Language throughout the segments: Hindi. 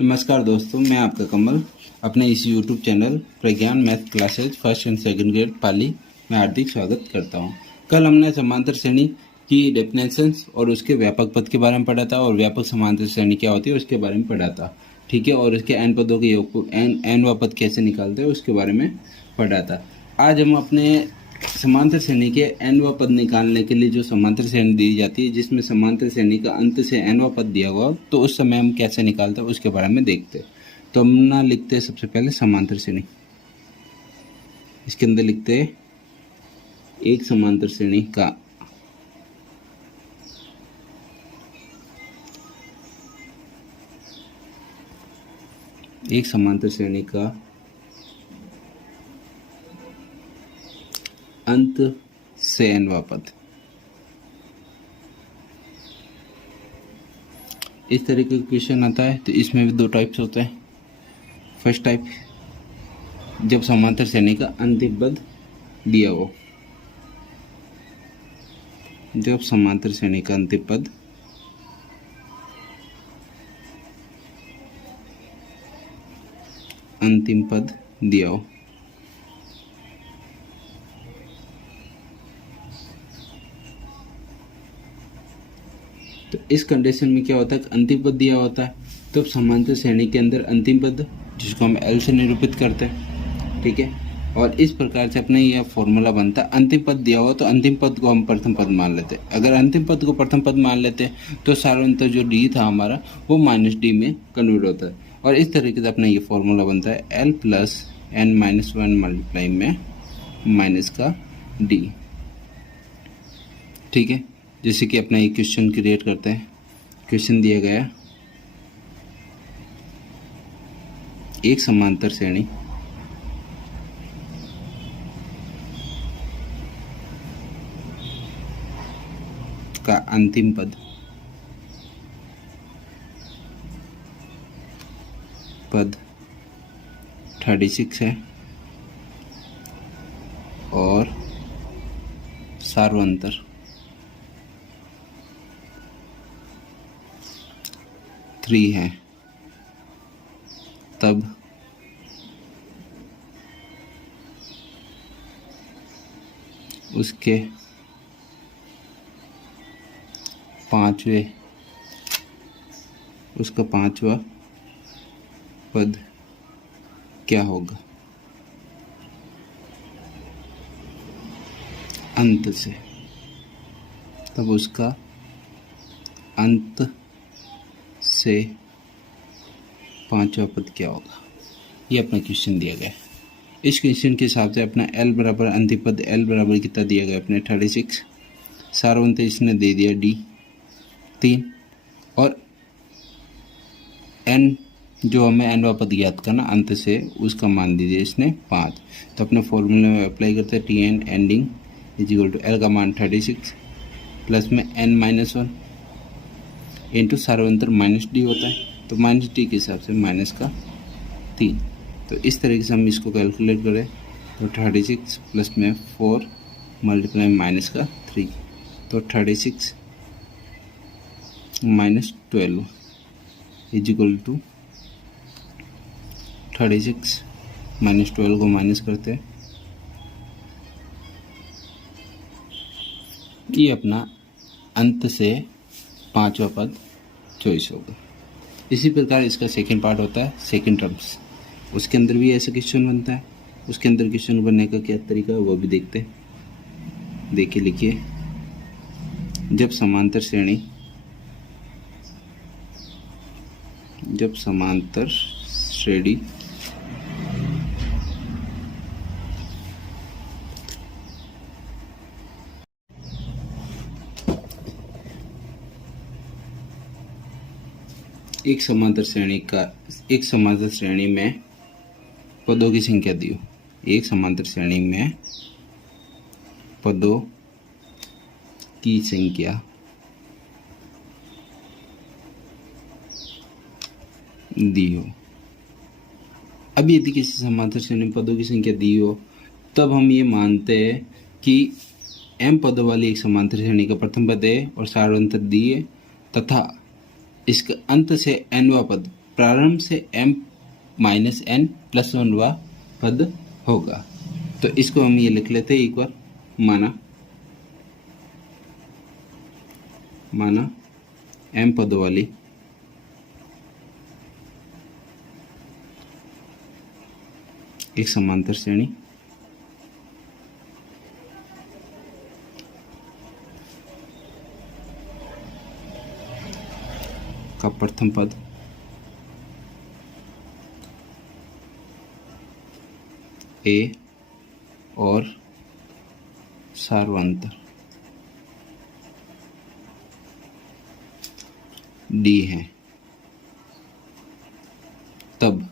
नमस्कार दोस्तों, मैं आपका कमल अपने इस YouTube channel Pragyan math classes first and second grade पाली में हार्दिक स्वागत करता हूं। कल हमने समांतर श्रेणी की डेफिनेशंस और उसके व्यापक पद के बारे में पढ़ा था और व्यापक समांतर श्रेणी क्या होती है उसके बारे में पढ़ा था। ठीक है, और इसके n पदों के योग n व पद कैसे निकालते हैं उसके बारे में पढ़ा था। आज हम अपने समांतर श्रेणी के n व पद निकालने के लिए जो समांतर श्रेणी दी जाती है जिसमें समांतर श्रेणी का अंत से n व पद दिया हुआ तो उस समय हम कैसे निकालते हैं उसके बारे में देखते हैं। तो हम ना लिखते हैं सबसे पहले समांतर श्रेणी। इसके अंदर लिखते हैं एक समांतर श्रेणी का अंत से n वा पद। इस तरीके का क्वेश्चन आता है तो इसमें भी दो टाइप्स होते हैं। फर्स्ट टाइप, जब समांतर श्रेणी का अंतिम पद दिया हो, जब समांतर श्रेणी का अंतिम पद दिया हो। तो इस कंडीशन में क्या होता है, अंतिम पद दिया होता है तो समांतर श्रेणी के अंदर अंतिम पद जिसको हम L से निरूपित करते हैं। ठीक है, और इस प्रकार से अपने यह फॉर्मूला बनता है। अंतिम पद दिया हो तो अंतिम पद को हम प्रथम पद मान लेते हैं। अगर अंतिम पद को प्रथम पद मान लेते हैं तो सारांतर जो D था हमारा वो -D में कन्वर्ट होता है। और इस तरीके से अपना ये फॉर्मूला बनता है L + n-1 मल्टीप्लाई में माइनस का D। ठीक है, जैसे कि अपना एक क्वेश्चन क्रिएट करते हैं। क्वेश्चन दिया गया एक समांतर श्रेणी का अंतिम पद 36 है और सार्वंतर 3 है, तब उसका पांचवा पद क्या होगा अंत से, तब उसका अंत से पांचवा पद क्या होगा। ये अपना क्वेश्चन दिया गया है। इस क्वेश्चन के हिसाब से अपना L बराबर अंतिम पद L बराबर कितना दिया गया अपने 36, सार्वंतर इसने दे दिया D 3 और n जो हमें n वा पद ज्ञात करना अंत से उसका मान दीजिए इसने 5। तो अपने फॉर्मूले में अप्लाई करते हैं Tn एंडिंग = L का मान 36 प्लस में n-1 इंटू सार्वंतर -D होता है तो -D के हिसाब से माइनस का 3। तो इस तरीके से हम इसको कैलकुलेट करें तो 36 प्लस में 4 मल्टीप्लाई माइनस का 3 तो 36 -12 = 36 -12 को माइनस करते हैं। ये अपना अंत से पांचवा पद चॉइस होगा। इसी प्रकार इसका सेकंड पार्ट होता है सेकंड टर्म्स। उसके अंदर भी ऐसा क्वेश्चन बनता है। उसके अंदर क्वेश्चन बनने का क्या तरीका है वो भी देखते हैं। देखिए, लिखिए, जब समांतर श्रेणी एक समांतर श्रेणी में पदों की संख्या दी हो, एक समांतर श्रेणी में पदों की संख्या दी हो। अब यदि किसी समांतर श्रेणी में पदों की संख्या दी हो तब हम ये मानते हैं कि m पदों वाली एक समांतर श्रेणी का प्रथम पद है और सार्वंतर दी है तथा इसके अंत से nवा पद प्रारंभ से m माइनस n प्लस 1वां पद होगा। तो इसको हम ये लिख लेते हैं एक बार, माना m पदों वाली एक समांतर श्रेणी का प्रथम पद a और सार्वंतर d है, तब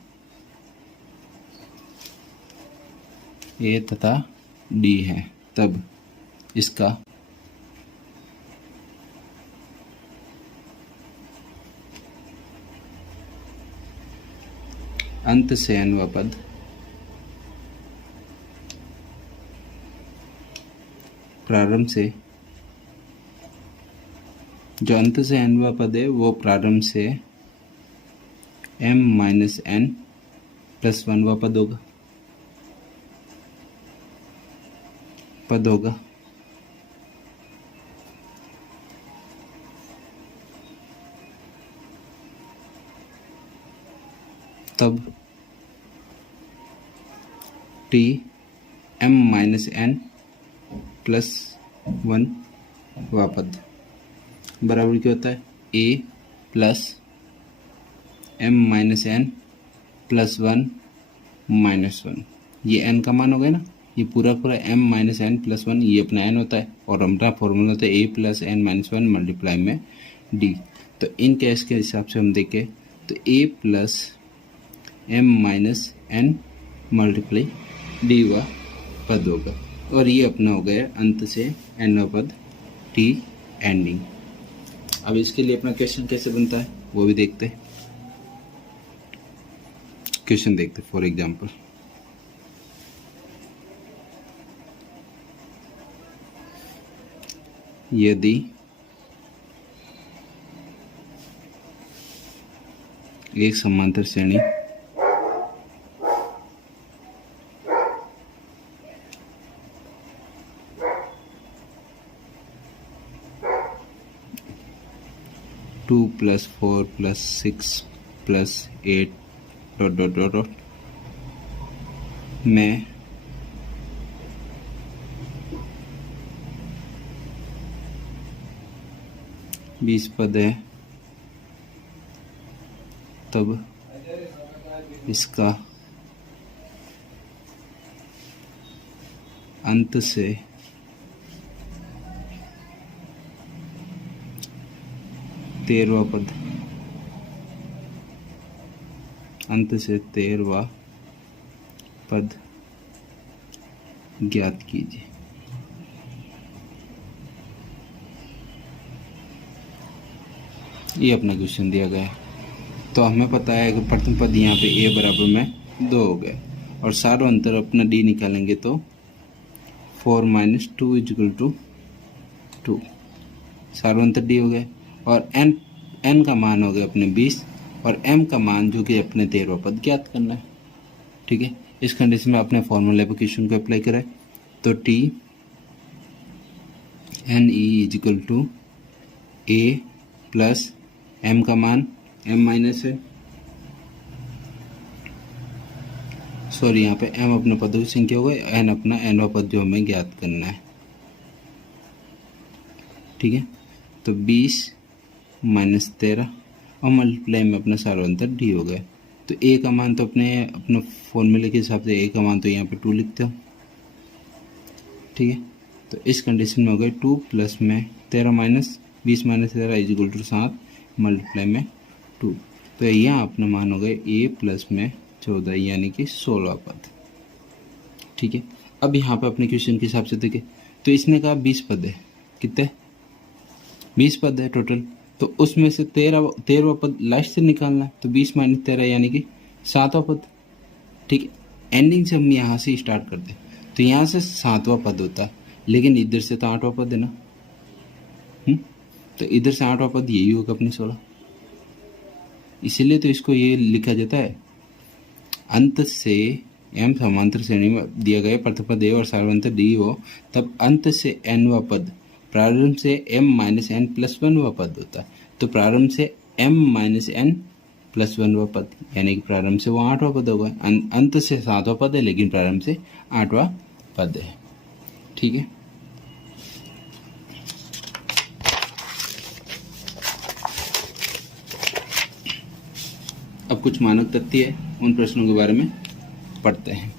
a तथा d है, तब इसका अंत से n वा पद प्रारंभ से, जो अंत से n वा पद है वो प्रारंभ से m माइनस n प्लस 1वां पद होगा। तब t m minus n plus 1वां पद बराबर क्या होता है, a plus m minus n plus 1 minus 1। ये n का मान हो गया ना, ये पूरा m माइनस n प्लस 1 ये अपना n होता है और हमारा फॉर्मूला होता है a plus n minus 1 multiply में d। तो इन केस के हिसाब से हम देखें तो a plus m minus n multiply d वा पद होगा और ये अपना हो गया अंत से n वा पद t एंडिंग। अब इसके लिए अपना क्वेश्चन कैसे बनता है वो भी देखते हैं। क्वेश्चन देखते फॉर एग्जांपल, यदि एक समांतर श्रेणी two plus 4 plus 6 plus 8 dot dot dot dot में बीस पद है, तब इसका अंत से तेरहवां पद, अंत से 13वां पद ज्ञात कीजिए। ये अपना क्वेश्चन दिया गया है। तो हमें पता है कि प्रथम पद यहाँ पे a बराबर में 2 हो गए और सारों अंतर अपना d निकालेंगे तो 4 माइनस 2 इजिकल टू 2, सारों अंतर d हो गए और n का मान हो गया अपने 20 और m का मान जो कि अपने 13वां पद ज्ञात करना है। ठीक है, इस कंडीशन में अपने फॉर्मूला एप्लीकेशन को अप्लाई करें तो t n e equal to a plus m का मान m माइनस है, सॉरी यहाँ पे m अपने पदों की संख्या हो गई, n अपना nवां पद जो हमें ज्ञात करना है। ठीक है, तो 20 माइनस 13 और मल्टीप्लाई में अपना सारा अंतर d हो गया। तो a का मान तो अपने फॉर्मूले के हिसाब से a का मान तो यहाँ पे 2 लिखते हो। ठीक है, तो इस कंडीशन में हो गए 2 प्लस में 13 minus 20 minus 13 equal to 7 multiply में 2। तो यहाँ अपना मान हो गए a प्लस में 14 यानी कि 16वां पद। ठीक है, अब यहाँ पे अपने क्वेश्चन के हिसाब से देखें तो इसने कहा 20 पद है, कितने 20 पद है टोटल, तो उसमें से 13वां पद लास्ट से निकालना है, तो 20 माइनस 13 यानी कि 7वां पद। ठीक है, एंडिंग से हम यहाँ से स्टार्ट करते हैं तो यहाँ से 7वां पद होता है, लेकिन इधर से तो 8वां पद है ना, तो इधर से 8वां पद यही होगा अपनी 16। इसीलिए तो इसको ये लिखा जाता है। अंत से m समांतर श्रेणी में दिया गया प्रथम पद a और सार्वंतर d हो, तब अंत से nवा पद प्रारंभ से m माइनस n प्लस 1वां पद होता है। तो प्रारंभ से m माइनस n प्लस 1वां पद, यानी कि प्रारंभ से वो 8वां पद होगा। अंत से 7वां पद है, लेकिन प्रारंभ से 8वां पद है। ठीक है। अब कुछ मानक तथ्य है, उन प्रश्नों के बारे में पढ़ते हैं।